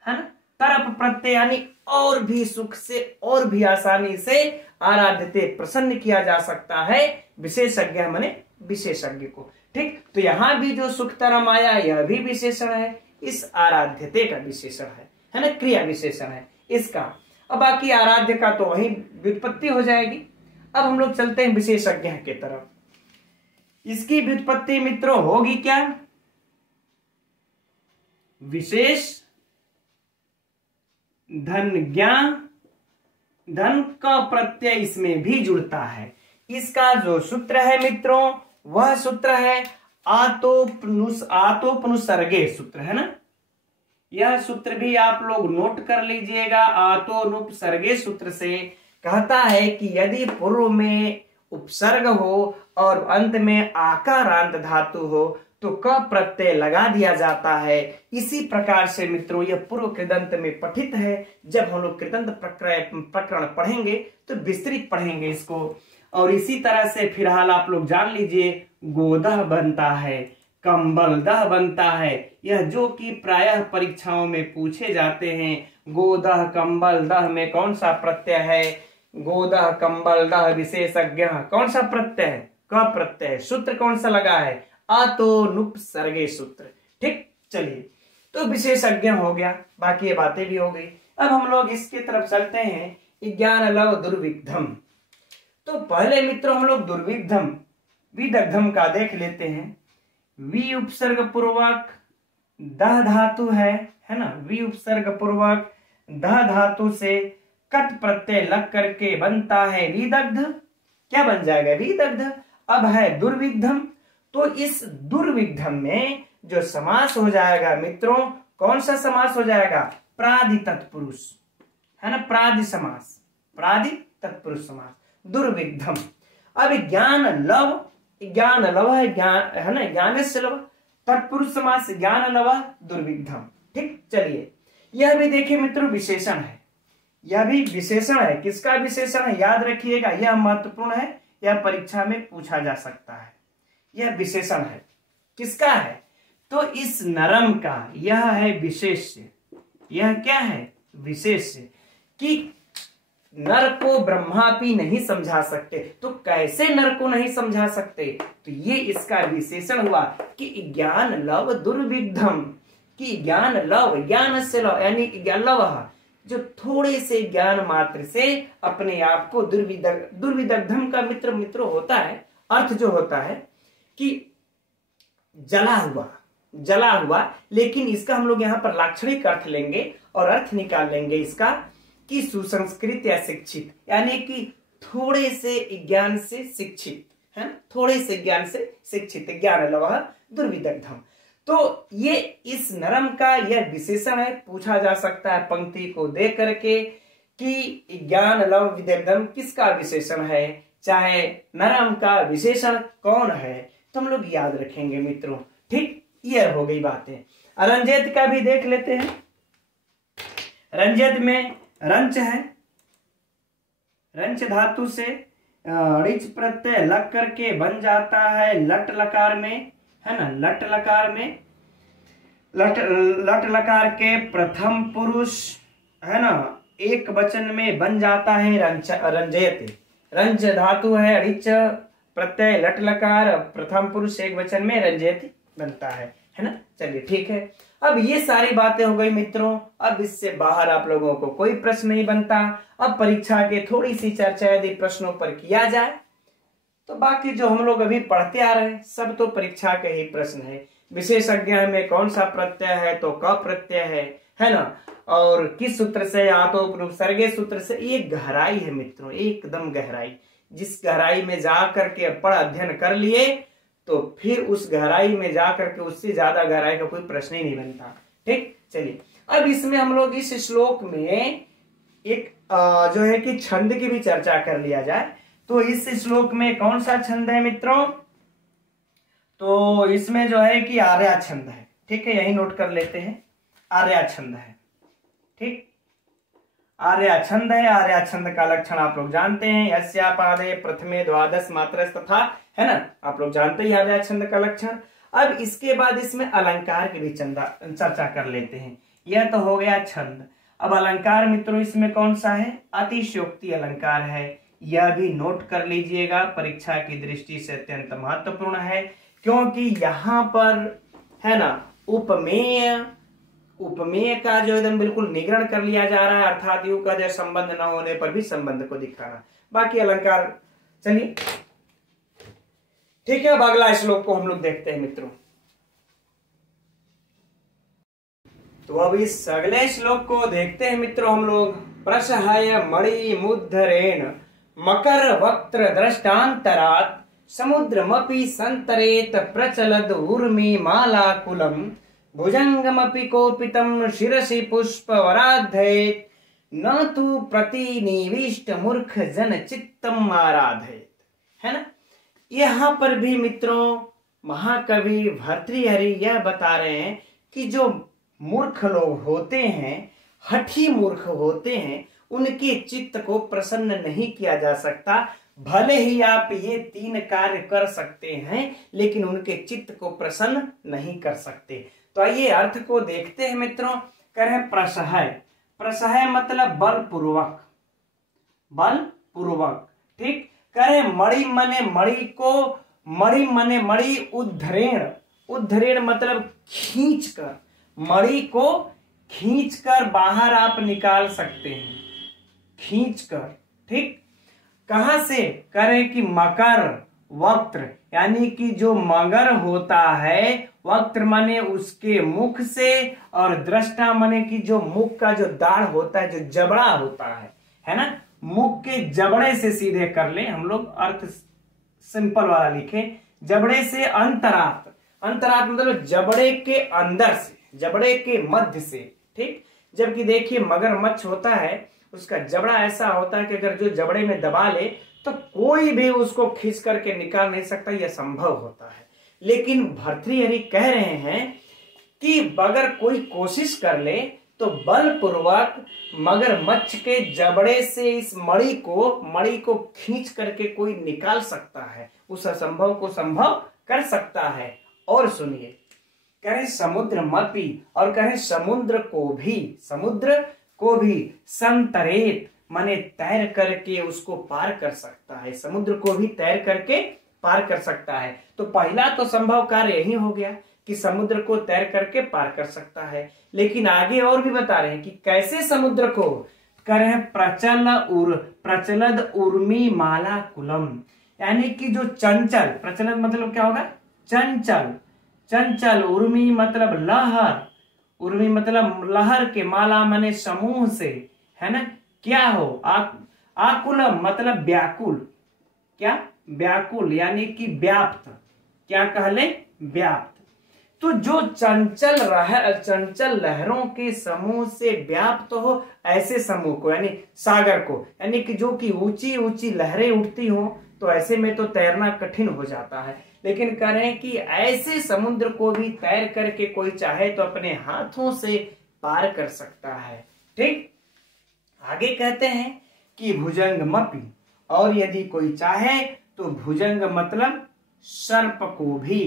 है ना, तरप प्रत्यय यानी और भी सुख से और भी आसानी से आराध्यते प्रसन्न किया जा सकता है विशेषज्ञ माने विशेषज्ञ को। ठीक, तो यहां भी जो सुख तरम आया यह भी विशेषण है, इस आराध्यते का विशेषण है ना, क्रिया विशेषण है इसका। अब बाकी आराध्य का तो वही व्युत्पत्ति हो जाएगी। अब हम लोग चलते हैं विशेषज्ञ के तरफ। इसकी व्युत्पत्ति मित्रों होगी क्या, विशेष धन ज्ञान, धन का प्रत्यय इसमें भी जुड़ता है। इसका जो सूत्र है मित्रों वह सूत्र है आतोपनुसर्गे सूत्र, है ना। यह सूत्र भी आप लोग नोट कर लीजिएगा। आतोनुपसर्गे सूत्र से कहता है कि यदि पूर्व में उपसर्ग हो और अंत में आकारांत धातु हो तो क प्रत्यय लगा दिया जाता है। इसी प्रकार से मित्रों यह पूर्व कृदंत में पठित है। जब हम लोग कृदंत प्रकरण पढ़ेंगे तो विस्तृत पढ़ेंगे इसको। और इसी तरह से फिलहाल आप लोग जान लीजिए गोदह बनता है, कंबल दह बनता है, यह जो कि प्रायः परीक्षाओं में पूछे जाते हैं। गोदह कंबल दह में कौन सा प्रत्यय है, गोदह कंबल दह विशेषज्ञ कौन सा प्रत्यय है, क प्रत्यय। सूत्र कौन सा लगा है, आतोनुपसर्गे सूत्र। ठीक, चलिए तो विशेषज्ञ हो गया, बाकी ये बातें भी हो गई। अब हम लोग इसके तरफ चलते हैं ज्ञान लव दुर्विग्धम। तो पहले मित्रों हम लोग दुर्विग्धम विदग्धम का देख लेते हैं। वी उपसर्ग पूर्वक दह धातु है ना, वी उपसर्ग पूर्वक दह धातु से कट प्रत्यय लग करके बनता है विदग्ध। क्या बन जाएगा, विदग्ध। अब है दुर्विग्धम, तो इस दुर्विग्धम में जो समास हो जाएगा मित्रों, कौन सा समास हो जाएगा, प्रादि तत्पुरुष, है ना, प्रादि समास, प्रादि तत्पुरुष समास दुर्विग्धम। अब ज्ञान लव है, ज्ञान है ना, ज्ञान से लव तत्पुरुष समास ज्ञान लव दुर्विग्धम। ठीक, चलिए यह भी देखिए मित्रों विशेषण है, यह भी विशेषण है। किसका विशेषण है, याद रखिएगा, यह महत्वपूर्ण है, यह परीक्षा में पूछा जा सकता है। यह विशेषण है, किसका है, तो इस नरम का यह है विशेष्य। यह क्या है, विशेष्य। कि नर को ब्रह्मा भी नहीं समझा सकते, तो कैसे नर को नहीं समझा सकते, तो ये इसका विशेषण हुआ कि ज्ञान लव दुर्विग्धम। कि ज्ञान लव, ज्ञान से लव यानी ज्ञान लव जो थोड़े से ज्ञान मात्र से अपने आप को दुर्विदग्धम का मित्र होता है, अर्थ जो होता है कि जला हुआ। लेकिन इसका हम लोग यहाँ पर लाक्षणिक अर्थ लेंगे और अर्थ निकाल लेंगे इसका कि सुसंस्कृत या शिक्षित, यानी कि थोड़े से ज्ञान से शिक्षित, है ना, थोड़े से ज्ञान से शिक्षित, ज्ञान लव दुर्विदग्धम। तो ये इस नरम का यह विशेषण है, पूछा जा सकता है पंक्ति को देख करके कि ज्ञान लव विदग्धम किसका विशेषण है, चाहे नरम का विशेषण कौन है, तो हम लोग याद रखेंगे मित्रों। ठीक, यह हो गई बातें। रंजेत का भी देख लेते हैं। रंजेत में रंच है, रंच धातु से ऋच प्रत्यय लग करके बन जाता है लट लकार में, है ना, लट लकार में, लट लकार के प्रथम पुरुष, है ना, एक वचन में बन जाता है रंजयते। रंज धातु है, ऋच प्रत्यय लट लकार प्रथम पुरुष एक वचन में रंजयते बनता है ना। चलिए ठीक है, अब ये सारी बातें हो गई मित्रों। अब इससे बाहर आप लोगों को कोई प्रश्न नहीं बनता। अब परीक्षा के थोड़ी सी चर्चा यदि प्रश्नों पर किया जाए तो बाकी जो हम लोग अभी पढ़ते आ रहे हैं सब तो परीक्षा के ही प्रश्न है। विशेषज्ञ में कौन सा प्रत्यय है, तो क प्रत्यय है ना, और किस सूत्र से, आतोपसर्गे सूत्र से। ये गहराई है मित्रों, एकदम गहराई। जिस गहराई में जा करके पढ़ अध्ययन कर लिए तो फिर उस गहराई में जा करके उससे ज्यादा गहराई का कोई प्रश्न ही नहीं बनता। ठीक, चलिए अब इसमें हम लोग इस श्लोक में एक जो है कि छंद की भी चर्चा कर लिया जाए। तो इस श्लोक में कौन सा छंद है मित्रों, तो इसमें जो है कि आर्या छंद है। ठीक है, यही नोट कर लेते हैं, आर्या छंद है। ठीक, आर्याछंद है। आर्याछंद का लक्षण आप लोग जानते हैं, यस्यापादे प्रथमे द्वादश मात्रस तथा, है ना, आप लोग जानते हैं आर्याछंद का लक्षण। अब इसके बाद इसमें अलंकार की भी चर्चा कर लेते हैं। यह तो हो गया छंद। अब अलंकार मित्रों इसमें कौन सा है? अतिशयोक्ति अलंकार है। यह भी नोट कर लीजिएगा, परीक्षा की दृष्टि से अत्यंत महत्वपूर्ण है, क्योंकि यहाँ पर है ना उपमेय का जो एकदम बिल्कुल निग्रहण कर लिया जा रहा है, अर्थात यू का जो संबंध न होने पर भी संबंध को दिखाना। बाकी अलंकार चलिए ठीक है। अब अगला श्लोक को हम लोग देखते हैं मित्रों। तो अब इस अगले श्लोक को देखते हैं मित्रों हम लोग। प्रसहाय मणि मुद्धरेण मकर वक्त्र दृष्टांतरात् समुद्रमपि संतरेत प्रचलद ऊर्मि मालाकुलम भुजंगमपि कोपितम शिरसि पुष्पवराधयेत् न तु प्रतिनिविष्ट मूर्ख जन चित्तम आराधयेत्। है ना, यहाँ पर भी मित्रों महाकवि भर्तृहरि यह बता रहे हैं कि जो मूर्ख लोग होते हैं, हठी मूर्ख होते हैं, उनके चित्त को प्रसन्न नहीं किया जा सकता। भले ही आप ये 3 कार्य कर सकते हैं, लेकिन उनके चित्त को प्रसन्न नहीं कर सकते। तो आइए अर्थ को देखते हैं मित्रों। करें प्रसहाय। प्रसहाय मतलब बलपूर्वक, बलपूर्वक, ठीक। करें मणि मने मणि को, मणि मने मणि उद्धरेण, उद्धरेण मतलब खींचकर, मणि को खींचकर बाहर आप निकाल सकते हैं, खींचकर, ठीक। कहां से? करें कि मकर वक्त्र, यानी कि जो मगर होता है, वक्त्र माने उसके मुख से, और दृष्टा माने कि जो मुख का जो दाढ़ होता है, जो जबड़ा होता है ना, मुख के जबड़े से सीधे कर ले हम लोग, अर्थ सिंपल वाला लिखे, जबड़े से अंतरात, अंतरात मतलब जबड़े के अंदर से, जबड़े के मध्य से, ठीक। जबकि देखिए मगरमच्छ होता है, उसका जबड़ा ऐसा होता है कि अगर जो जबड़े में दबा ले तो कोई भी उसको खींच करके निकाल नहीं सकता, यह संभव होता है। लेकिन भर्तृहरि कह रहे हैं कि अगर कोई कोशिश कर ले तो बलपूर्वक मगरमच्छ के जबड़े से इस मणि को खींच करके कोई निकाल सकता है, उस असंभव को संभव कर सकता है। और सुनिए, कहें समुद्र मपि, और कहें समुद्र को भी संतरेत माने तैर करके उसको पार कर सकता है, समुद्र को भी तैर करके पार कर सकता है। तो पहला तो संभव कार्य यही हो गया कि समुद्र को तैर करके पार कर सकता है। लेकिन आगे और भी बता रहे हैं कि कैसे समुद्र को करें, प्रचलद उर्मी माला कुलम, यानी कि जो चंचल, प्रचलद मतलब क्या होगा? चंचल, चंचल, उर्मी मतलब लहर, उर्मी मतलब लहर के, माला माने समूह से, है ना, क्या हो? आकुलम मतलब व्याकुल, क्या? व्याकुल, यानी कि व्याप्त, क्या कहले? व्याप्त। तो जो चंचल लहरों के समूह से व्याप्त हो, ऐसे समूह को, यानी सागर को, यानी कि जो कि ऊंची ऊंची लहरें उठती हो, तो ऐसे में तो तैरना कठिन हो जाता है। लेकिन कह रहे हैं कि ऐसे समुद्र को भी तैर करके कोई चाहे तो अपने हाथों से पार कर सकता है, ठीक। आगे कहते हैं कि भुजंगमपि, और यदि कोई चाहे तो भुजंग मतलब सर्प को भी,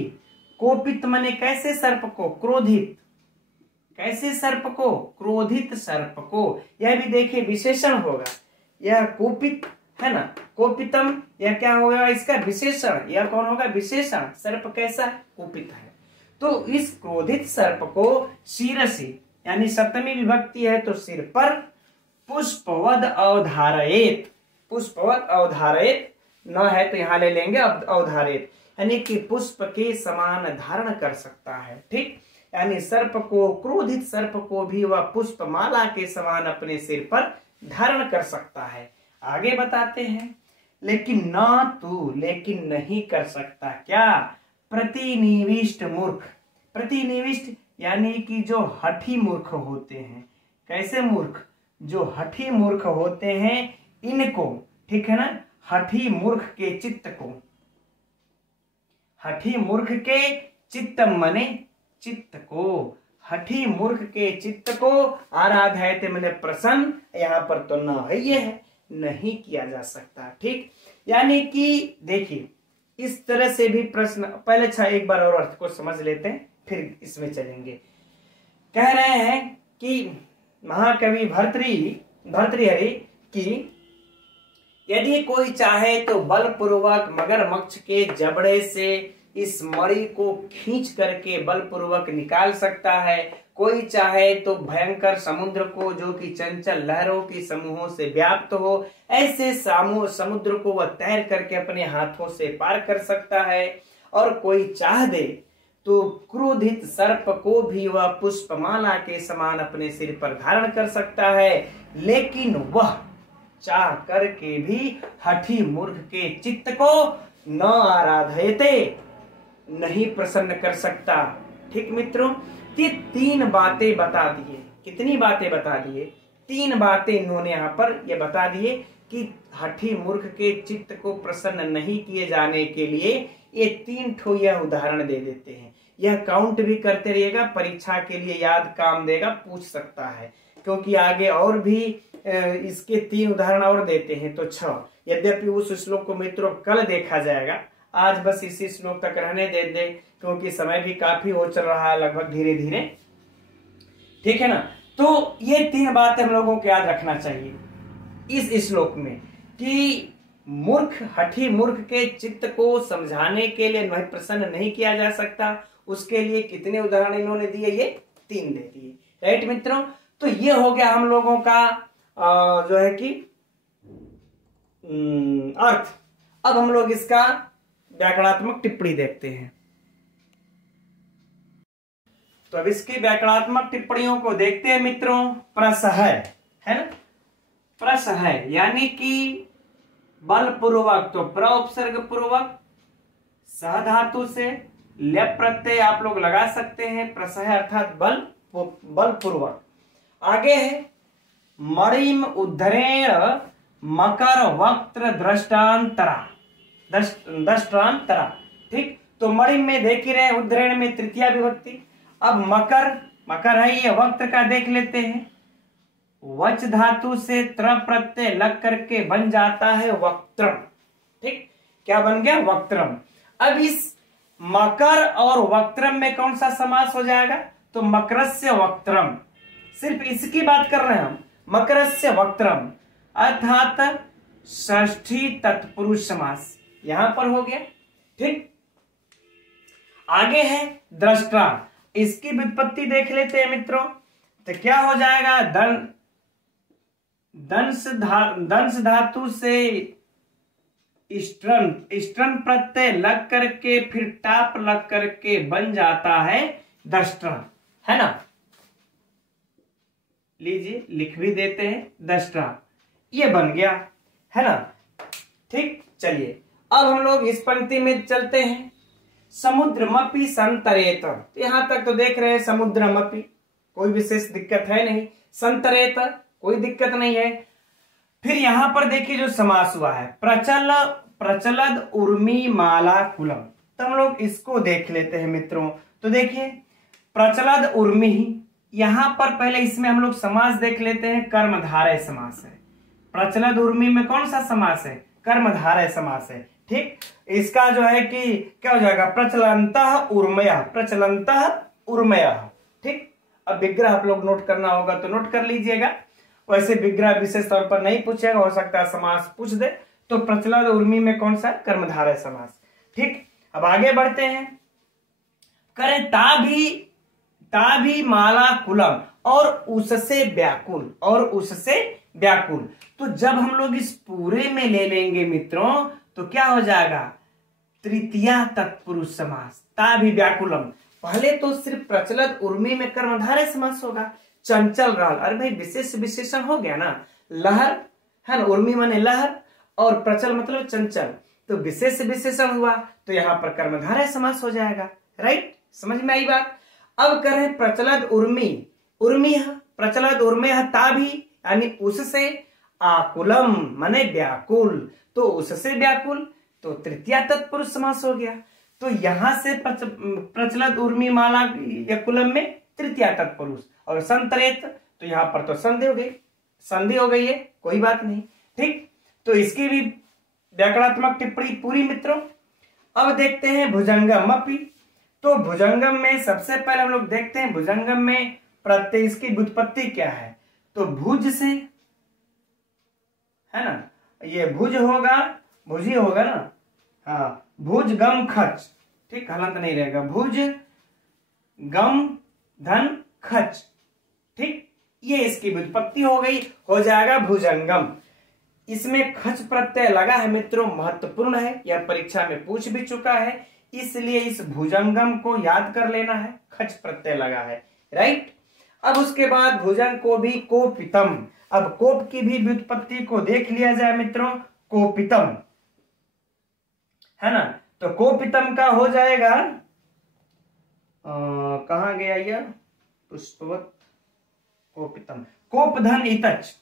कोपित माने कैसे सर्प को? क्रोधित, कैसे सर्प को? क्रोधित सर्प को। यह भी देखिए विशेषण होगा, यह कोपित है ना, कोपितम, यह क्या होगा? इसका विशेषण। यह कौन होगा? विशेषण। सर्प कैसा है? कोपित है। तो इस क्रोधित सर्प को शिरसि, यानी सप्तमी विभक्ति है तो सिर पर, पुष्पवद अवधारयेत, पुष्पवद अवधारयेत न है तो यहां ले लेंगे अवधारयेत, यानी कि पुष्प के समान धारण कर सकता है, ठीक। यानी सर्प को, क्रोधित सर्प को भी वह पुष्पमाला के समान अपने सिर पर धारण कर सकता है। आगे बताते हैं, लेकिन लेकिन नहीं कर सकता क्या? प्रतिनिविष्ट मूर्ख, प्रतिनिविष्ट यानी कि जो हठी मूर्ख होते हैं। कैसे मूर्ख? जो हठी मूर्ख होते हैं इनको, ठीक है ना, हठी मूर्ख के चित्त को, हठी मूर्ख के चित्त मने चित्त को, हठी मूर्ख के चित्त को आराधयते मैंने प्रसन्न, यहाँ पर तो न है, ये है, नहीं किया जा सकता। ठीक, यानी कि देखिए इस तरह से भी प्रश्न, पहले अच्छा एक बार और अर्थ को समझ लेते हैं फिर इसमें चलेंगे। कह रहे हैं कि महाकवि भर्तृहरि की यदि कोई चाहे तो बलपूर्वक मगरमच्छ के जबड़े से इस मणि को खींच करके बलपूर्वक निकाल सकता है, कोई चाहे तो भयंकर समुद्र को जो कि चंचल लहरों की समूहों से व्याप्त हो, ऐसे समुद्र को वह तैर करके अपने हाथों से पार कर सकता है, और कोई चाह दे तो क्रोधित सर्प को भी वह पुष्पमाला के समान अपने सिर पर धारण कर सकता है, लेकिन वह चाह करके भी हठी मूर्ख के चित्त को न आराधयते, नहीं प्रसन्न कर सकता। ठीक मित्रों, ये तीन बातें बता दिए। कितनी बातें बता दिए? तीन बातें इन्होंने यहाँ पर ये बता दिए कि हठी मूर्ख के चित्त को प्रसन्न नहीं किए जाने के लिए ये तीन ठो यह उदाहरण दे देते हैं। यह काउंट भी करते रहिएगा, परीक्षा के लिए याद काम देगा, पूछ सकता है, क्योंकि आगे और भी इसके तीन उदाहरण और देते हैं, तो 6। यद्यपि उस श्लोक को मित्रों कल देखा जाएगा, आज बस इसी श्लोक तक रहने दे दे, क्योंकि समय भी काफी हो चल रहा है लगभग धीरे धीरे। ठीक है ना, तो ये तीन बातें हम लोगों को याद रखना चाहिए इस श्लोक में कि हठी मूर्ख के चित्त को समझाने के लिए वह प्रसन्न नहीं किया जा सकता, उसके लिए कितने उदाहरण इन्होंने दिए? ये 3 दे दिए। राइट मित्रों, तो ये हो गया हम लोगों का जो है कि अर्थ। अब हम लोग इसका व्याकरणात्मक टिप्पणी देखते हैं। तो अब इसकी व्याकरणात्मक टिप्पणियों को देखते हैं मित्रों। प्रसह है ना, प्रसह यानी कि बलपूर्वक, तो प्र उपसर्ग पूर्वक सह धातु से लेप प्रत्यय आप लोग लगा सकते हैं। प्रसह अर्थात बलपूर्वक। आगे है मणिम उद्धरेण मकर वक्त्र दृष्टांतरा। ठीक, तो मणि में देख ही रहे, उद्धरेण में तृतीया विभक्ति। अब मकर है, ये वक्त्र का देख लेते हैं। वच धातु से त्र प्रत्यय लग करके बन जाता है वक्त्रम। ठीक, क्या बन गया? वक्त्रम। अब इस मकर और वक्त्रम में कौन सा समास हो जाएगा? तो मकरस्य वक्त्रम, सिर्फ इसकी बात कर रहे हैं हम, मकरस्य वक्त्रम अर्थात षष्ठी तत्पुरुष समास यहां पर हो गया। ठीक, आगे है दृष्टा, इसकी व्युत्पत्ति देख लेते हैं मित्रों। तो क्या हो जाएगा? दंश धातु से स्ट्रन प्रत्यय लग करके फिर टाप लग करके बन जाता है दष्ट्रा, है ना। लीजिए लिख भी देते हैं, दष्ट्रा, ये बन गया, है ना। ठीक, चलिए अब हम लोग इस पंक्ति में चलते हैं। समुद्रमपि संतरेत, यहां तक तो देख रहे हैं समुद्रमपि, कोई विशेष दिक्कत है नहीं। संतरेत कोई दिक्कत नहीं है। फिर यहां पर देखिए जो समास हुआ है, प्रचलद उर्मी माला कुलम, तो हम लोग इसको देख लेते हैं मित्रों। तो देखिए प्रचलद उर्मी, यहां पर पहले इसमें हम लोग समास देख लेते हैं, कर्मधारय समास है। प्रचलद उर्मी में कौन सा समास है? कर्मधारय समास है। ठीक, इसका जो है कि क्या हो जाएगा? प्रचलंतः उर्मयः, प्रचलंतः उर्मयः। ठीक, अब विग्रह आप लोग नोट करना होगा तो नोट कर लीजिएगा, वैसे विग्रह विशेष तौर पर नहीं पूछेगा, हो सकता है समास पूछ दे। तो प्रचलद उर्मी में कौन सा? कर्मधारय समास। ठीक, अब आगे बढ़ते हैं, करें ताभी माला कुलम, और उससे व्याकुल, और उससे व्याकुल। तो जब हम लोग इस पूरे में ले लेंगे मित्रों तो क्या हो जाएगा? तृतीया तत्पुरुष समास, ताभी व्याकुलम। पहले तो सिर्फ प्रचलद उर्मी में कर्मधारय समास होगा, चंचल रहल, अरे भाई विशेष विशेषण हो गया ना, लहर है ना, उर्मी माने लहर और प्रचल मतलब चंचल, तो विशेष विशेषण हुआ, तो यहां पर कर्मधारय समास हो जाएगा। राइट, समझ में आई बात। अब करें प्रचलद उर्मी, प्रचलद उर्मेय ताभी, यानी उससे, आकुलम माने व्याकुल, तो उससे व्याकुल, तो तृतीया तत्पुरुष समास हो गया। तो यहां से प्रचलद उर्मी माला या कुलम में तृतीया तत्पुरुष। और संतरेत, तो यहाँ पर तो संधि हो गई है, कोई बात नहीं। ठीक, तो इसकी भी व्याकरणात्मक टिप्पणी पूरी मित्रों। अब देखते हैं भुजंगम अपि। तो भुजंगम में सबसे पहले हम लोग देखते हैं भुजंगम में प्रत्यय, इसकी व्युत्पत्ति क्या है। तो भुज से, है ना, ये भुज होगा, भुज ही होगा ना, हाँ, भुज गम खच, ठीक, हलंत नहीं रहेगा, भुज गम धन खच, ठीक, ये इसकी व्युत्पत्ति हो गई, हो जाएगा भुजंगम। इसमें खच प्रत्यय लगा है मित्रों, महत्वपूर्ण है, यह परीक्षा में पूछ भी चुका है, इसलिए इस भुजंगम को याद कर लेना है, खच प्रत्यय लगा है, राइट। अब उसके बाद भुजंग को भी कोपितम। अब कोप की भी व्युत्पत्ति को देख लिया जाए मित्रों, कोपितम, है ना। तो कोपितम का हो जाएगा, कहां गया यह, पुष्पवत, कोपितम, कोपधन इतच,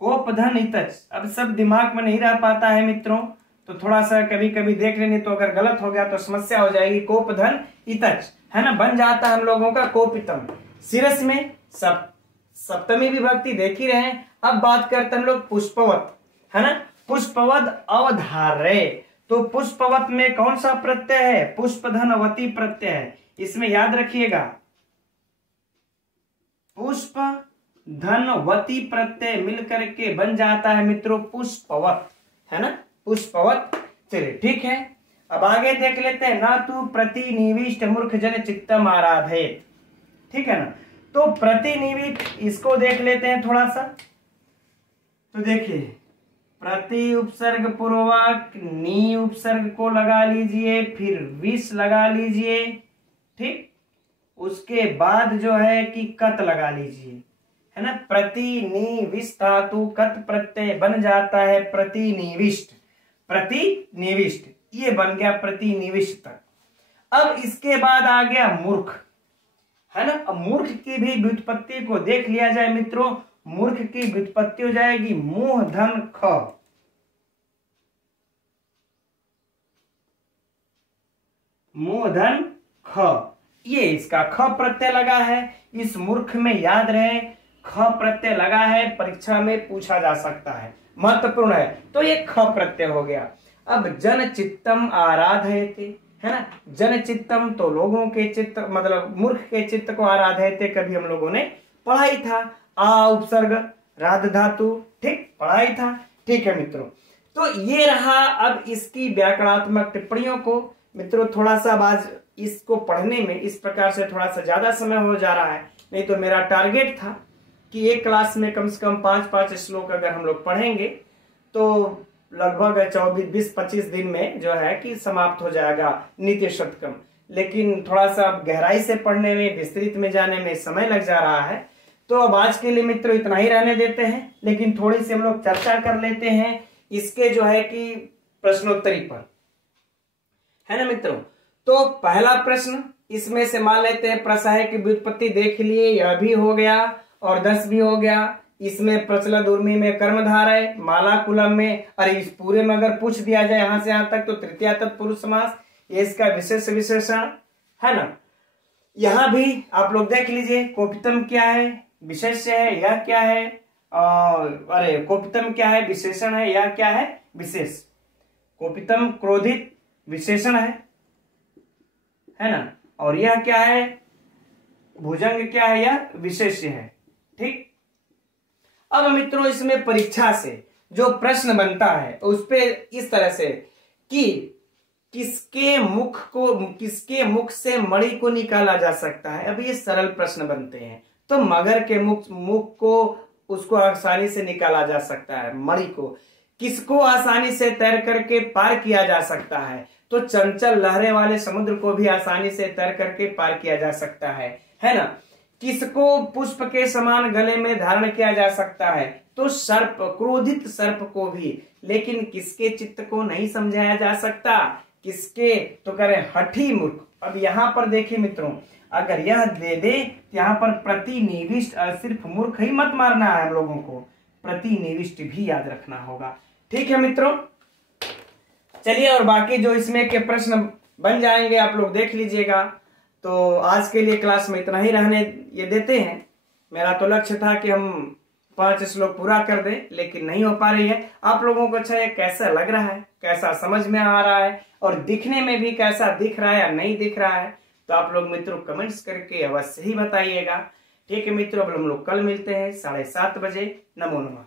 कोपधन इतच। अब सब दिमाग में नहीं रह पाता है मित्रों, तो थोड़ा सा कभी कभी देख लेने, तो अगर गलत हो गया तो समस्या हो जाएगी। कोपधन इतच, है ना, बन जाता है हम लोगों का कोपितम। सिरस में सप्तमी विभक्ति देख ही रहे हैं। अब बात करते हैं हम लोग पुष्पवत, है ना, पुष्पवत अवधार्य। तो पुष्पवत में कौन सा प्रत्यय है, पुष्पधनवती प्रत्यय है, इसमें याद रखिएगा, पुष्प धनवती प्रत्यय मिलकर के बन जाता है मित्रों पुष्पवत, है ना, पुष्पवत। चलिए ठीक है, अब आगे देख लेते हैं, ना तू प्रतिनिविष्ट मूर्ख जन चित्तम आराधेत, ठीक है ना। तो प्रतिनिविष्ट, इसको देख लेते हैं थोड़ा सा। तो देखिए, प्रति उपसर्ग पूर्वक नी उपसर्ग को लगा लीजिए, फिर विष लगा लीजिए, ठीक, उसके बाद जो है कि कत लगा लीजिए, है ना। प्रतिनिविष्ट धातु कत प्रत्यय बन जाता है प्रतिनिविष्ट, प्रतिनिविष्ट, ये बन गया प्रतिनिविष्ट तक। अब इसके बाद आ गया मूर्ख, है ना। अब मूर्ख की भी व्युत्पत्ति को देख लिया जाए मित्रों। मूर्ख की व्युत्पत्ति हो जाएगी मुंह धन ख, मुंह धन ख, ये इसका ख प्रत्यय लगा है। इस मूर्ख में याद रहे, ख प्रत्यय लगा है, परीक्षा में पूछा जा सकता है, महत्वपूर्ण है। तो ये ख प्रत्यय हो गया। अब जन चित्तम आराधयते, है ना, जन चित्तम तो लोगों के चित्त, मतलब मूर्ख के चित्त को आराधयते, कभी हम लोगों ने पढ़ा ही था, आ उपसर्ग राध धातु, ठीक, पढ़ा ही था, ठीक है मित्रों। तो ये रहा। अब इसकी व्याकरणात्मक टिप्पणियों को मित्रों थोड़ा सा आज इसको पढ़ने में इस प्रकार से थोड़ा सा ज्यादा समय हो जा रहा है, नहीं तो मेरा टारगेट था कि एक क्लास में कम से कम 5-5 श्लोक अगर हम लोग पढ़ेंगे तो लगभग 20-25 दिन में जो है कि समाप्त हो जाएगा नित्य शतकम। लेकिन थोड़ा सा गहराई से पढ़ने में, विस्तृत में जाने में समय लग जा रहा है। तो अब आज के लिए मित्रों इतना ही रहने देते हैं, लेकिन थोड़ी सी हम लोग चर्चा कर लेते हैं इसके जो है कि प्रश्नोत्तरी पर, है ना मित्रों। तो पहला प्रश्न इसमें से मान लेते हैं, प्रसह की व्युत्पत्ति देख लिए, यह भी हो गया और 10 भी हो गया। इसमें प्रचलित उर्मी में कर्मधारय, माला कुलम में, अरे इस पूरे में अगर पूछ दिया जाए यहां से यहां तक तो तृतीया तत्पुरुष समास, ये इसका विशेष विशेषण, है ना। यहां भी आप लोग देख लीजिए, कोपितम क्या है, विशेष्य है, यह क्या है, अरे कोपितम क्या है, विशेषण है, यह क्या है, विशेष। कोपितम क्रोधित विशेषण है ना, और यह क्या है, भुजंग क्या है, यह विशेष्य है, ठीक। अब मित्रों इसमें परीक्षा से जो प्रश्न बनता है उस पे इस तरह से कि किसके मुख से मणि को निकाला जा सकता है। अब ये सरल प्रश्न बनते हैं। तो मगर के मुख को उसको आसानी से निकाला जा सकता है, मणि को। किसको आसानी से तैर करके पार किया जा सकता है, तो चंचल लहरें वाले समुद्र को भी आसानी से तैर करके पार किया जा सकता है ना। किसको पुष्प के समान गले में धारण किया जा सकता है, तो सर्प, क्रोधित सर्प को भी। लेकिन किसके चित्त को नहीं समझाया जा सकता, किसके, तो करें हठी मूर्ख। अब यहाँ पर देखिए मित्रों, अगर यह दे दे यहाँ पर प्रतिनिविष्ट, सिर्फ मूर्ख ही मत मारना है हम लोगों को, प्रतिनिविष्ट भी याद रखना होगा, ठीक है मित्रों। चलिए और बाकी जो इसमें के प्रश्न बन जाएंगे आप लोग देख लीजिएगा। तो आज के लिए क्लास में इतना ही रहने ये देते हैं। मेरा तो लक्ष्य था कि हम 5 श्लोक पूरा कर दें, लेकिन नहीं हो पा रही है। आप लोगों को अच्छा ये कैसा लग रहा है, कैसा समझ में आ रहा है और दिखने में भी कैसा दिख रहा है या नहीं दिख रहा है, तो आप लोग मित्रों कमेंट्स करके अवश्य ही बताइएगा। ठीक है मित्रों, अब हम लोग कल मिलते हैं 7:30 बजे। नमो नमः।